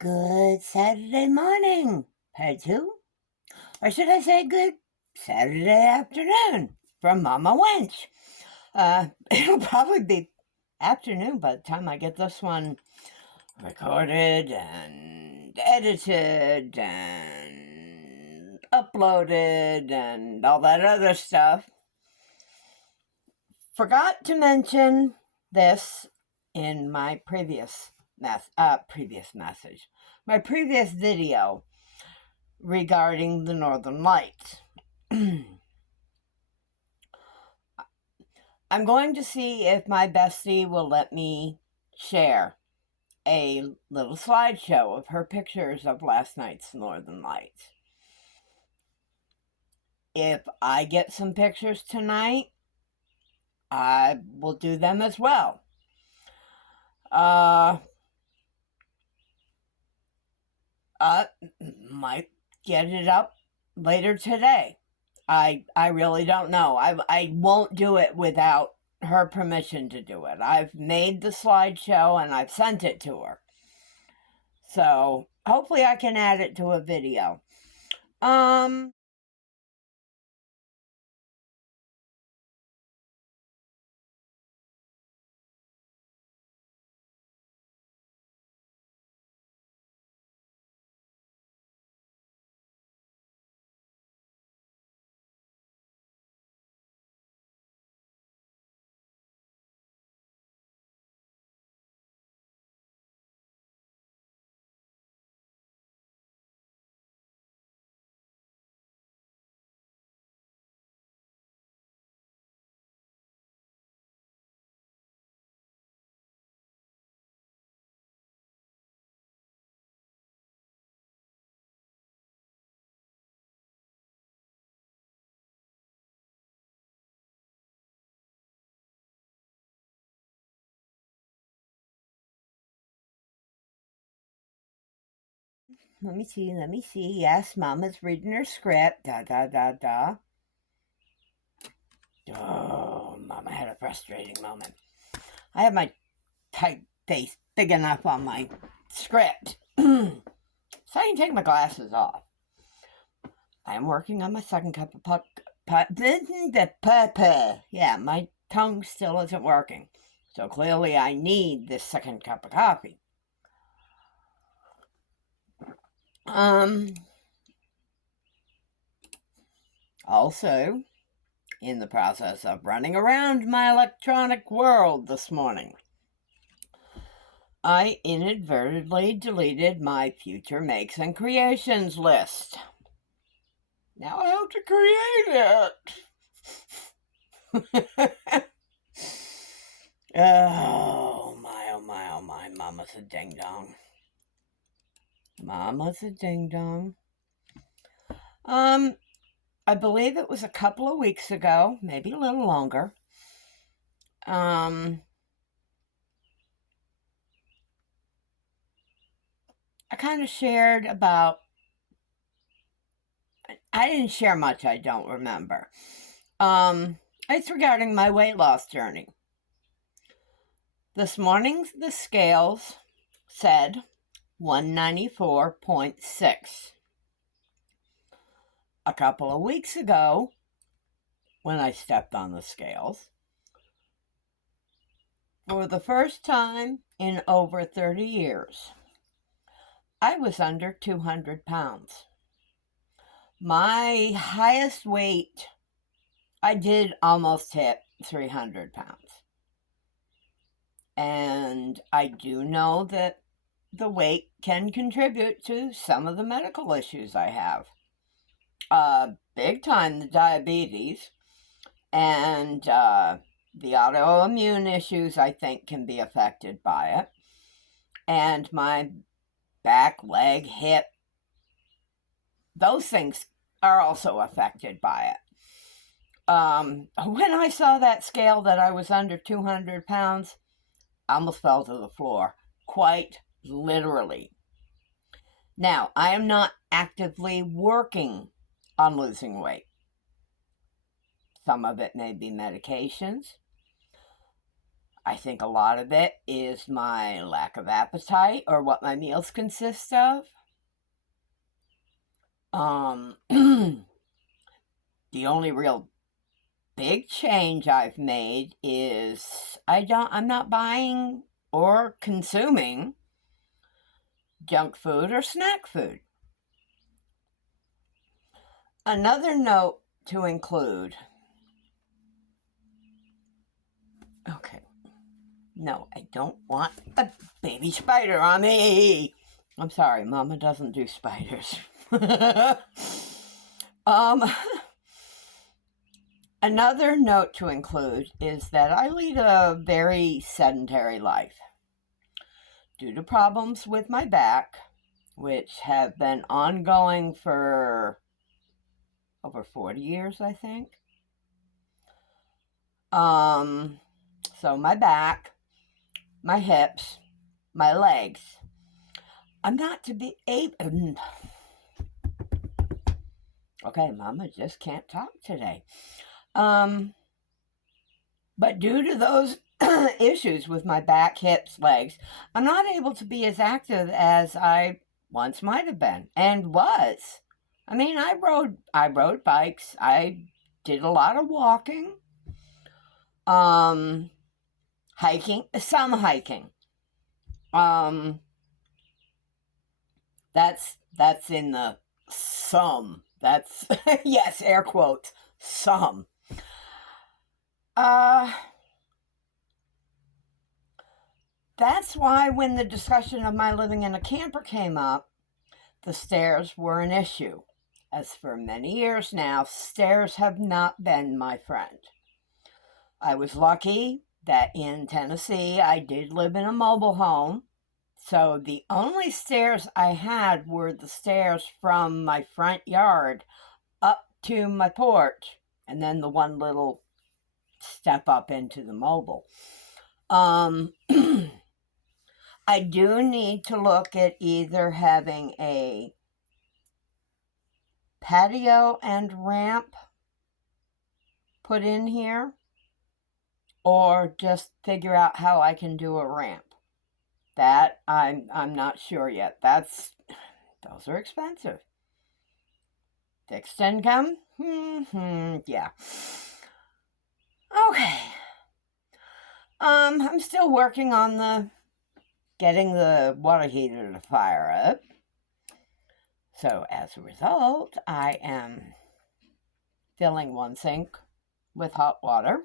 Good Saturday morning, part two. Or should I say good Saturday afternoon from Mama Wench. It'll probably be afternoon by the time I get this one recorded and edited and uploaded and all that other stuff. Forgot to mention this in my previous message, my previous video regarding the Northern Lights. I'm going to see if my bestie will let me share a little slideshow of her pictures of last night's Northern Lights. If I get some pictures tonight, I will do them as well. Might get it up later today. I really don't know. I won't do it without her permission to do it. I've made the slideshow and I've sent it to her. So hopefully I can add it to a video. Let me see. Yes, Mama's reading her script. Oh, Mama had a frustrating moment. I have my tight face big enough on my script, so I can take my glasses off. I am working on my second cup of yeah, my tongue still isn't working. So clearly I need this second cup of coffee. Also, in the process of running around my electronic world this morning, I inadvertently deleted my future makes and creations list. Now I have to create it. Oh my, Mama's a ding-dong. Mama's a ding-dong. I believe it was a couple of weeks ago, maybe a little longer. I kind of shared about, I didn't share much, I don't remember. It's regarding my weight loss journey. This morning, the scales said 194.6. A couple of weeks ago, when I stepped on the scales, for the first time in over 30 years, I was under 200 pounds. My highest weight, I did almost hit 300 pounds. And I do know that the weight can contribute to some of the medical issues I have. Big time the diabetes and the autoimmune issues I think can be affected by it. And my back, leg, hip, those things are also affected by it. When I saw that scale that I was under 200 pounds, I almost fell to the floor, quite literally. Now, I am not actively working on losing weight. Some of it may be medications. I think a lot of it is my lack of appetite or what my meals consist of. The only real big change I've made is I'm not buying or consuming junk food or snack food. Another note to include. Okay. No, I don't want a baby spider on me. I'm sorry, Mama doesn't do spiders. Another note to include is that I lead a very sedentary life. Due to problems with my back, which have been ongoing for over 40 years, I think. So my back, my hips, my legs. I'm not to be able... Okay, Mama just can't talk today. But due to those issues with my back, hips, legs, I'm not able to be as active as I once might have been and was. I mean, I rode bikes. I did a lot of walking. Hiking, some hiking. That's in the some. That's yes, air quotes, some. That's why when the discussion of my living in a camper came up, the stairs were an issue. As for many years now, stairs have not been my friend. I was lucky that in Tennessee I did live in a mobile home, so the only stairs I had were the stairs from my front yard up to my porch, and then the one little step up into the mobile. I do need to look at either having a patio and ramp put in here, or just figure out how I can do a ramp. That I'm not sure yet. Those are expensive. Fixed income? Yeah. Okay. I'm still working on getting the water heater to fire up. So as a result, I am filling one sink with hot water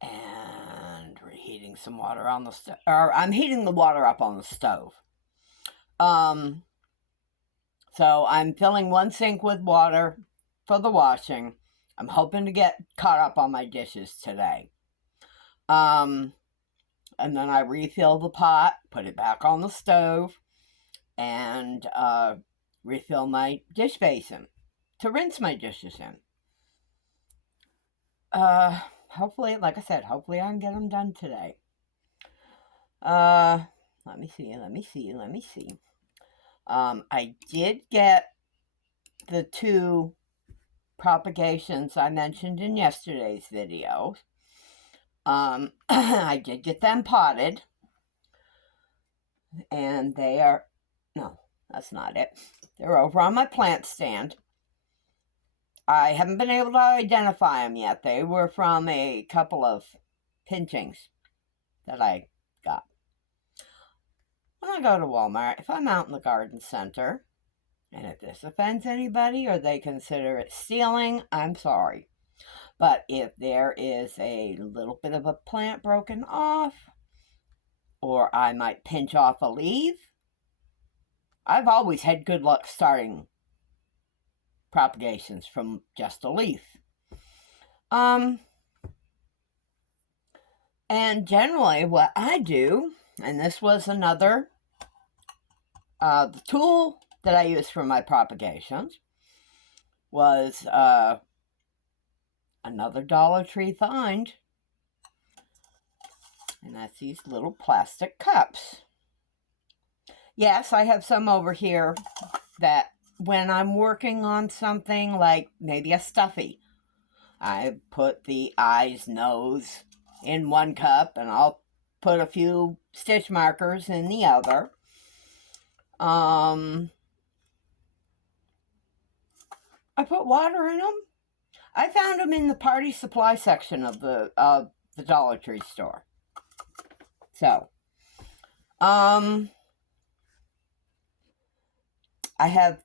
and reheating some water on the stove. Or I'm heating the water up on the stove. So I'm filling one sink with water for the washing. I'm hoping to get caught up on my dishes today. And then I refill the pot, put it back on the stove, and refill my dish basin to rinse my dishes in. Hopefully, like I said, hopefully I can get them done today. Let me see. I did get the 2 propagations I mentioned in yesterday's video. I did get them potted, and they are, no, that's not it. They're over on my plant stand. I haven't been able to identify them yet. They were from a couple of pinchings that I got. When I go to Walmart, if I'm out in the garden center, and if this offends anybody or they consider it stealing, I'm sorry. But if there is a little bit of a plant broken off, or I might pinch off a leaf, I've always had good luck starting propagations from just a leaf. And generally what I do, and this was another, the tool that I use for my propagations was another Dollar Tree find, and that's these little plastic cups. Yes, I have some over here that when I'm working on something like maybe a stuffy, I put the eyes, nose in one cup, and I'll put a few stitch markers in the other. I put water in them. I found them in the party supply section of the Dollar Tree store. So, I have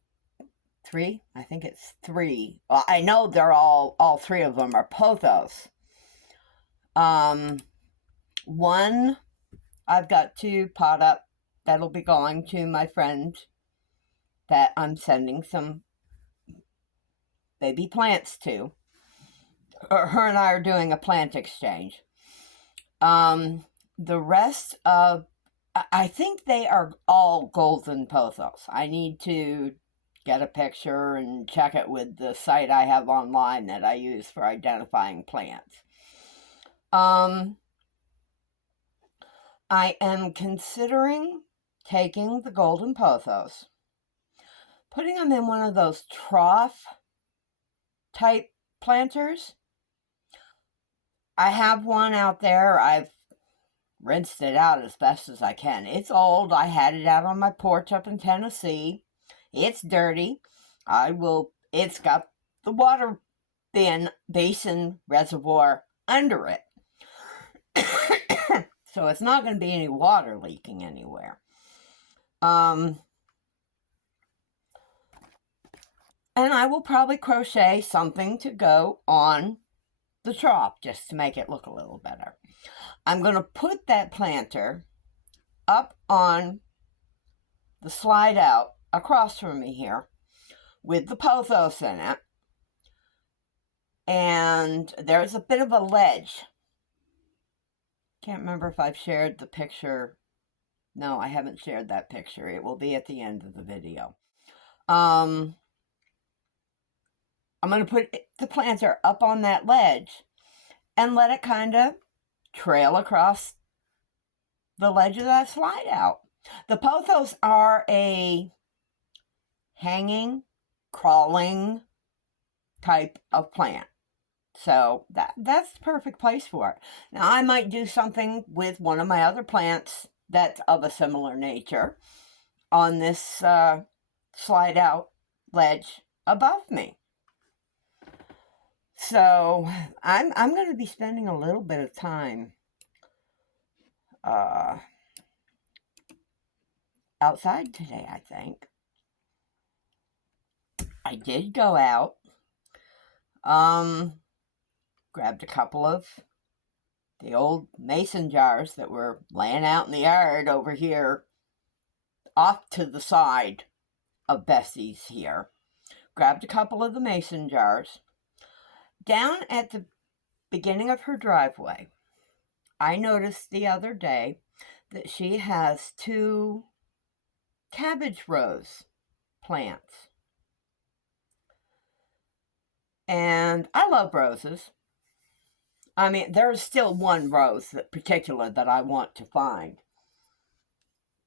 three. I think it's three. Well, I know they're all three of them are pothos. One, I've got to pot up. That'll be going to my friend that I'm sending some baby plants to. Her and I are doing a plant exchange. The rest of, I think they are all golden pothos. I need to get a picture and check it with the site I have online that I use for identifying plants. I am considering taking the golden pothos, putting them in one of those trough type planters. I have one out there. I've rinsed it out as best as I can. It's old. I had it out on my porch up in Tennessee. It's dirty. It's got the water basin reservoir under it. So it's not going to be any water leaking anywhere. And I will probably crochet something to go on the trough just to make it look a little better. I'm going to put that planter up on the slide out across from me here with the pothos in it. And there's a bit of a ledge. Can't remember if I've shared the picture. No, I haven't shared that picture. It will be at the end of the video. I'm going to put the planter up on that ledge and let it kind of trail across the ledge of that slide out. The pothos are a hanging, crawling type of plant. So that's the perfect place for it. Now, I might do something with one of my other plants that's of a similar nature on this slide out ledge above me. So I'm going to be spending a little bit of time outside today, I think. I did go out. Grabbed a couple of the old mason jars that were laying out in the yard over here off to the side of Bessie's here. Grabbed a couple of the mason jars. Down at the beginning of her driveway, I noticed the other day that she has 2 cabbage rose plants. And I love roses. I mean, there's still one rose that particular that I want to find.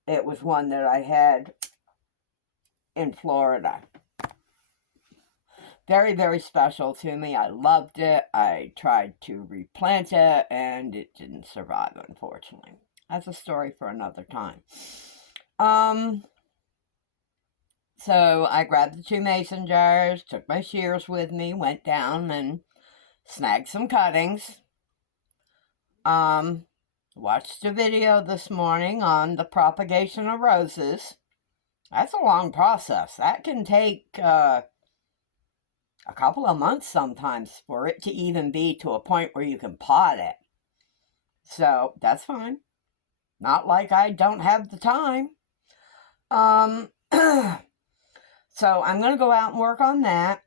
It was one that I had in Florida. Very, very special to me. I loved it. I tried to replant it, and it didn't survive, unfortunately. That's a story for another time. So I grabbed the 2 mason jars, took my shears with me, went down and snagged some cuttings. Watched a video this morning on the propagation of roses. That's a long process. That can take a couple of months sometimes for it to even be to a point where you can pot it. So that's fine. Not like I don't have the time. So I'm going to go out and work on that.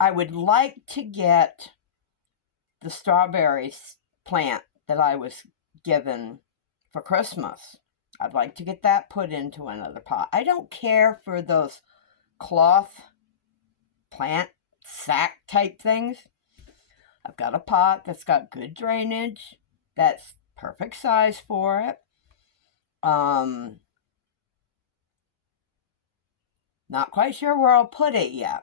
I would like to get the strawberries plant that I was given for Christmas. I'd like to get that put into another pot. I don't care for those cloth plant sack type things. I've got a pot that's got good drainage. That's perfect size for it. Not quite sure where I'll put it yet,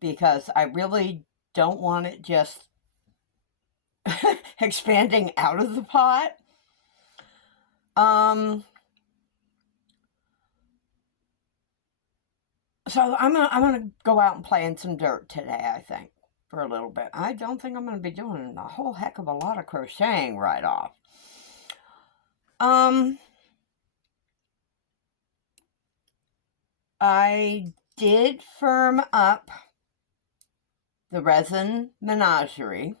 because I really don't want it just expanding out of the pot. So I'm gonna go out and play in some dirt today, I think, for a little bit. I don't think I'm gonna be doing a whole heck of a lot of crocheting right off. I did firm up the resin menagerie.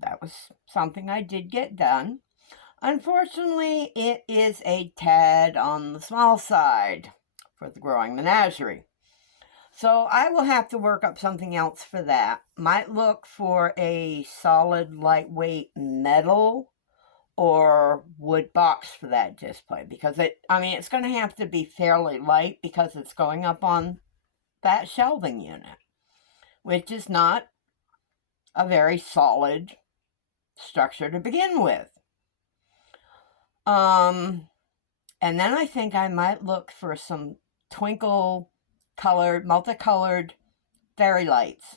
That was something I did get done. Unfortunately, it is a tad on the small side for the growing menagerie. So I will have to work up something else for that. Might look for a solid, lightweight metal or wood box for that display, because it's going to have to be fairly light because it's going up on that shelving unit, which is not a very solid structure to begin with. And then I think I might look for some twinkle colored, multicolored fairy lights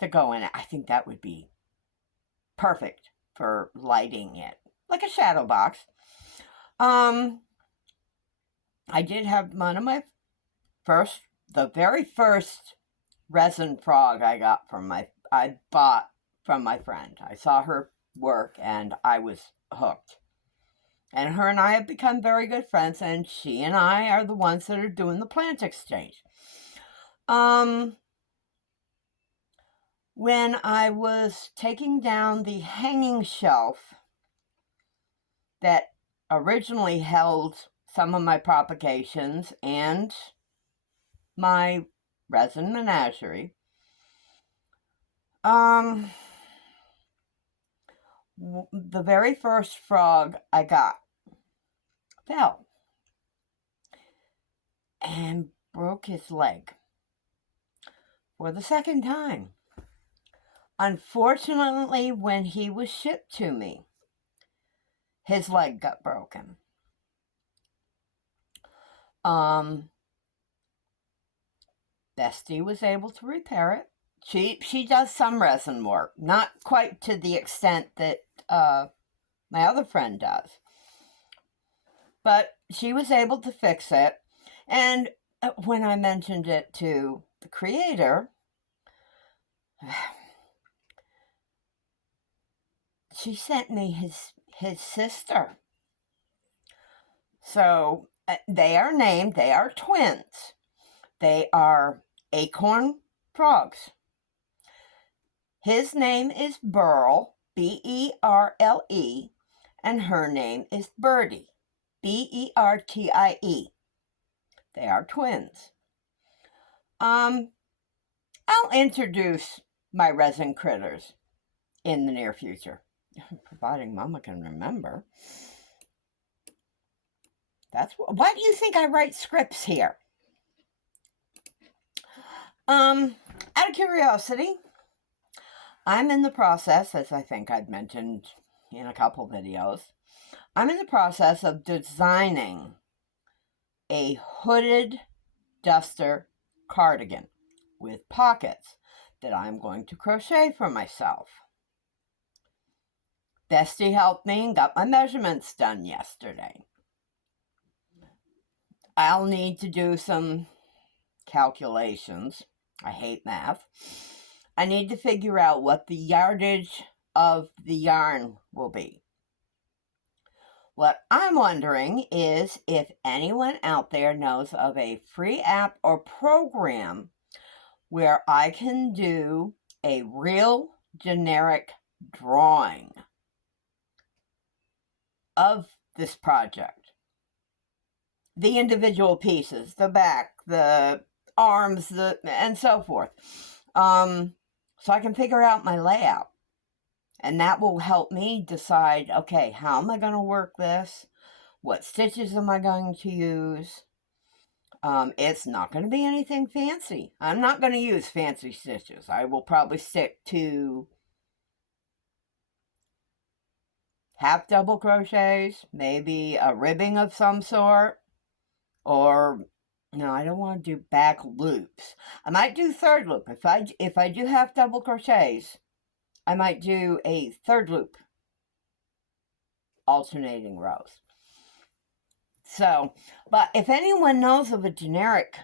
to go in it. I think that would be perfect for lighting it, like a shadow box. I did have one of the very first resin frog I bought from my friend. I saw her work and I was hooked. And her and I have become very good friends, and she and I are the ones that are doing the plant exchange. When I was taking down the hanging shelf that originally held some of my propagations and my resin menagerie, the very first frog I got fell and broke his leg for the second time. Unfortunately, when he was shipped to me, his leg got broken. Bestie was able to repair it. She does some resin work, not quite to the extent that my other friend does. But she was able to fix it. And when I mentioned it to the creator, she sent me his sister. So they are twins. They are acorn frogs. His name is Burl, Berle, and her name is Birdie, Bertie. They are twins. I'll introduce my resin critters in the near future, providing Mama can remember. Why do you think I write scripts here? Out of curiosity, I'm in the process, as I think I'd mentioned in a couple videos, I'm in the process of designing a hooded duster cardigan with pockets that I'm going to crochet for myself. Bestie helped me and got my measurements done yesterday. I'll need to do some calculations. I hate math. I need to figure out what the yardage of the yarn will be. What I'm wondering is if anyone out there knows of a free app or program where I can do a real generic drawing of this project. The individual pieces, the back, the arms, and so forth. So I can figure out my layout. And that will help me decide, okay, how am I going to work this? What stitches am I going to use? It's not going to be anything fancy. I'm not going to use fancy stitches. I will probably stick to half double crochets, maybe a ribbing of some sort, or No, I don't want to do back loops. I might do third loop. If I do have double crochets, I might do a third loop, alternating rows. So, but if anyone knows of a generic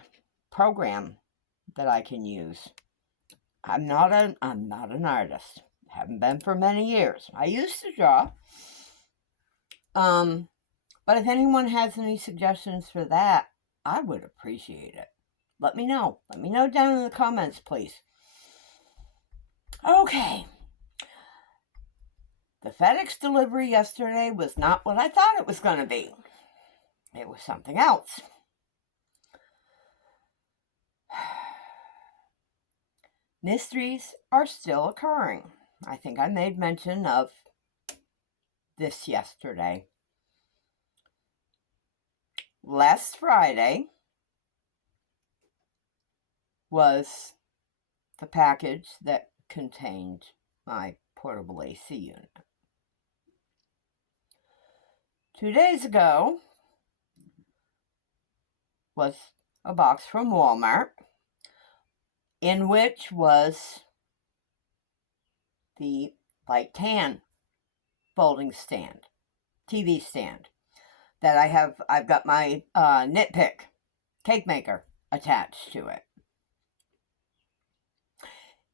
program that I can use, I'm not an artist. Haven't been for many years. I used to draw. But if anyone has any suggestions for that, I would appreciate it. Let me know. Let me know down in the comments, please. Okay. The FedEx delivery yesterday was not what I thought it was going to be. It was something else. Mysteries are still occurring. I think I made mention of this yesterday. Last Friday was the package that contained my portable AC unit. 2 days ago was a box from Walmart in which was the light tan folding stand, TV stand, that I've got my Nitpick cake maker attached to it.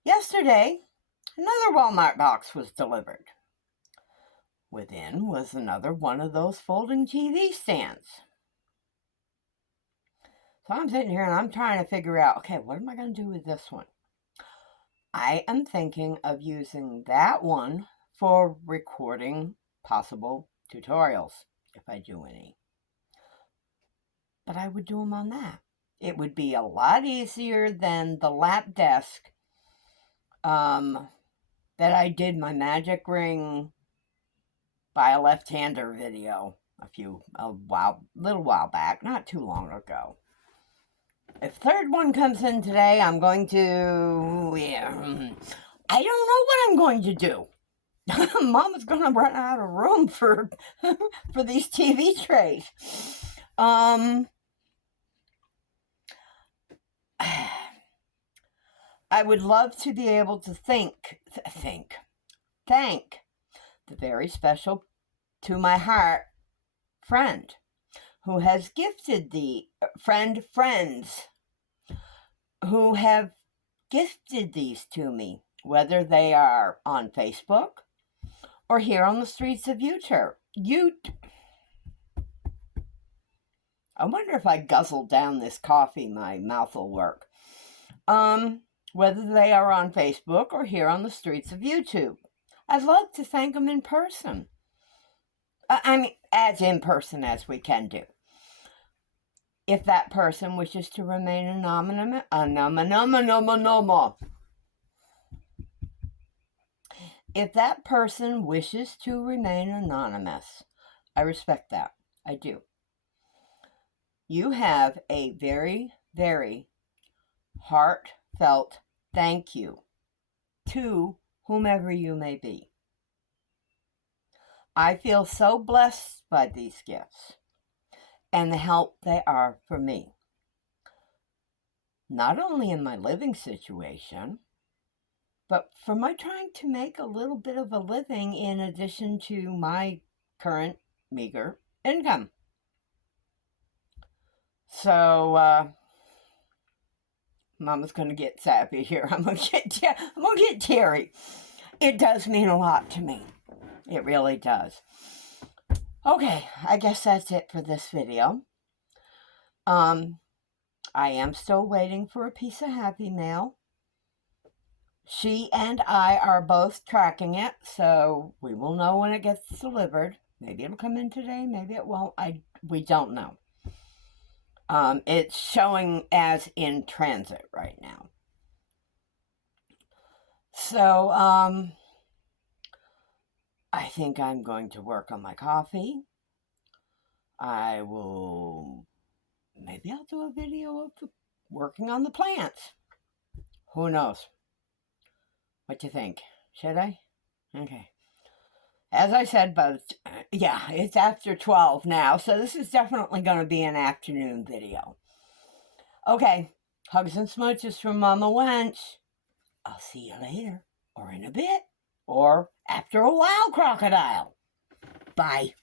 Yesterday, another Walmart box was delivered. Within was another one of those folding TV stands. So I'm sitting here and I'm trying to figure out, okay, what am I going to do with this one? I am thinking of using that one for recording possible tutorials, if I do any. But I would do them on that. It would be a lot easier than the lap desk that I did my magic ring by a left-hander video a little while back, not too long ago. If third one comes in today, I'm going to, I don't know what I'm going to do. Mama's going to run out of room for these TV trays. I would love to be able to thank the very special, to my heart, friend who has gifted friends who have gifted these to me, whether they are on Facebook or here on the streets of Utah. I wonder if I guzzle down this coffee, my mouth will work. Whether they are on Facebook or here on the streets of YouTube. I'd love to thank them in person. I mean, as in person as we can do. If that person wishes to remain anonymous, if that person wishes to remain anonymous, I respect that. I do. You have a very, very heartfelt thank you to whomever you may be. I feel so blessed by these gifts and the help they are for me. Not only in my living situation, but for my trying to make a little bit of a living in addition to my current meager income. So, Mama's going to get sappy here. I'm going to get teary. It does mean a lot to me. It really does. Okay, I guess that's it for this video. I am still waiting for a piece of Happy Mail. She and I are both tracking it, so we will know when it gets delivered. Maybe it'll come in today, maybe it won't. We don't know. It's showing as in transit right now. So, I think I'm going to work on my coffee. Maybe I'll do a video of working on the plants. Who knows? What do you think? Should I? Okay. As I said, it's after 12 now, so this is definitely going to be an afternoon video. Okay, hugs and smooches from Mama Wench. I'll see you later, or in a bit, or after a while, Crocodile. Bye.